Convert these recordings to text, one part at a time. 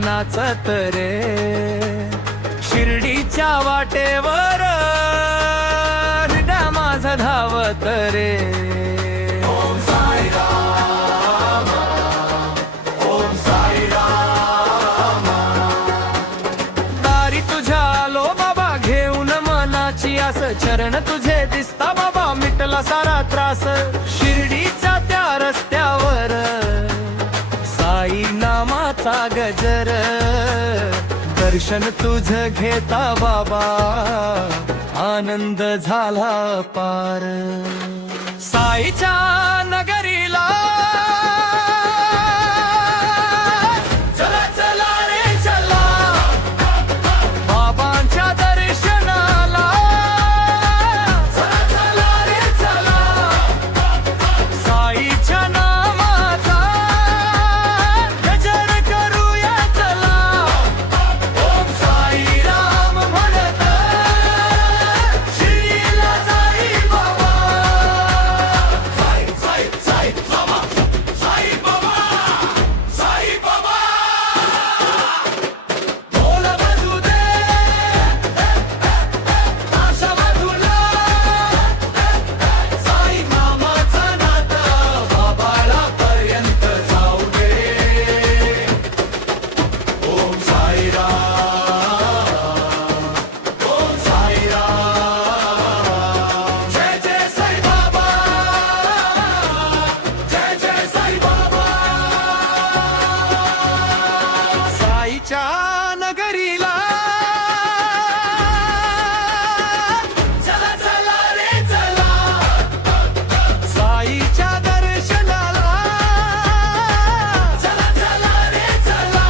मनाच तरे शिर्डीच्या वाटेवर हृदय माझं धावत रे ओम साई राम ओम साई राम दारी तुझ्या आलो बाबा घेऊन मनाची आस चरण तुझे दिसता बाबा मिटला सारा त्रास शिर्डीच्या त्या रस्त्यावर साई नामाचा गजर दर्शन तुझ घेता बाबा आनंद झाला पार साईच्या नगरीला चला चला रे चला बाबांच्या दर्शनाला चला चला रे चला साईच्या नामाचा गजर करूया चला ओम साई राम म्हणत शिर्डीला जाई बाबा साई साई साई बाबा साई बाबा साई बाबा ढोल वाजू दे ताशा वाजूला साई नामाचं नातं बाबाला पर्यंत जाऊ दे ओम साई राम ओम साई राम जय जय साई बाबा जय जय साई बाबा साईच्या नगरीला चला चला रे चला साईच्या दर्शनाला चला चला रे चला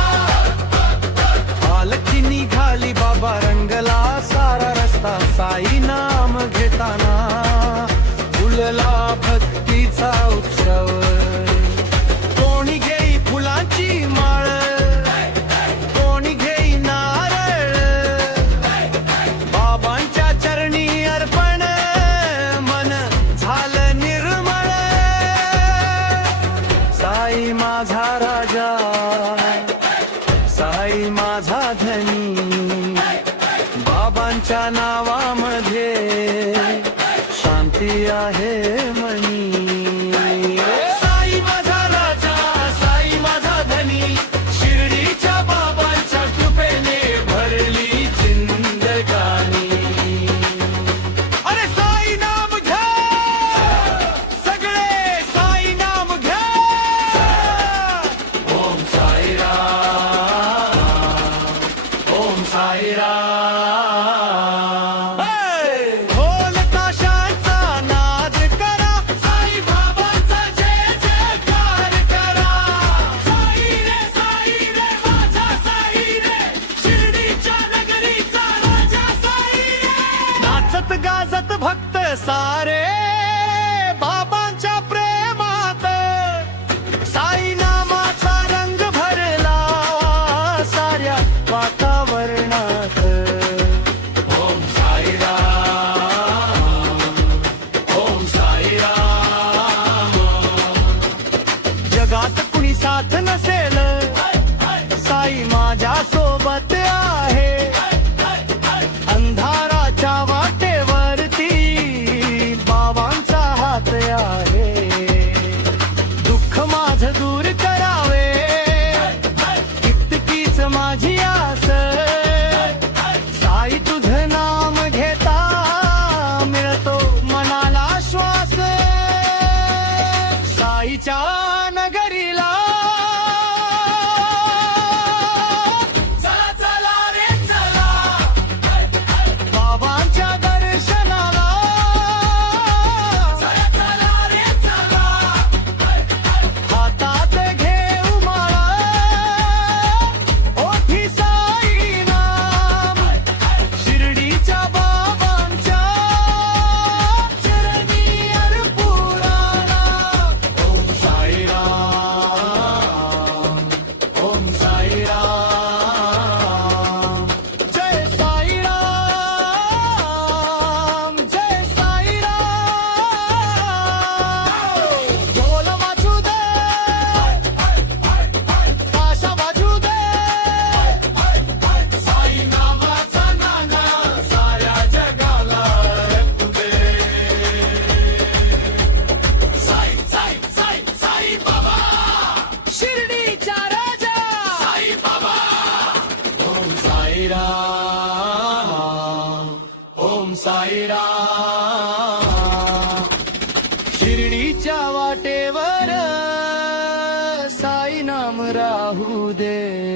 पालखी निघाली बाबा रंगला सारा रस्ता साई नाम घेताना फुलला भक्तीचा उत्सव कोणी घेई फुलांची माळ कोणी घेई नारळ बाबांच्या चरणी अर्पण मन झालं निर्मळ साई माझा राजा साई माझा धनी बाबांच्या नावामध्ये शांती आहे मनी साई माझा राजा साई माझा धनी शिर्डीच्या बाबांच्या कृपेने भरली जिंदगानी अरे साई नाम घ्या सगळे साई नाम घ्या ओम साई राम ओम साई राम ढोल ताशांचा नाद करा साई बाबांचा जय जयकार करा साई रे माझा साई रे शिर्डीच्या नगरीचा राजा साई रे नाचत गाजत भक्त सारे बाबांच्या प्रेमात साई नामाचा रंग भरला साऱ्या वातावरणात ओम साई राम ओम साई राम जगात कुणी साथ नसेल साई माझ्या सोबत आहे अंधाराच्या वाटेवरती बाबांचा हात आहे दुःख माझं दूर करावे इतकीच माझी आस साई तुझं नाम घेता मिळतो मनाला श्वास साईच्या नगरीला चला चला रे चला बाबांच्या दर्शनाला चला चला रे चला हातात घेऊ माळा ओठी साई नाम शिर्डीच्या बाबांच्या चरणी अर्पुराला ओम साई शिर्डीच्या वाटेवर साई नाम राहू दे.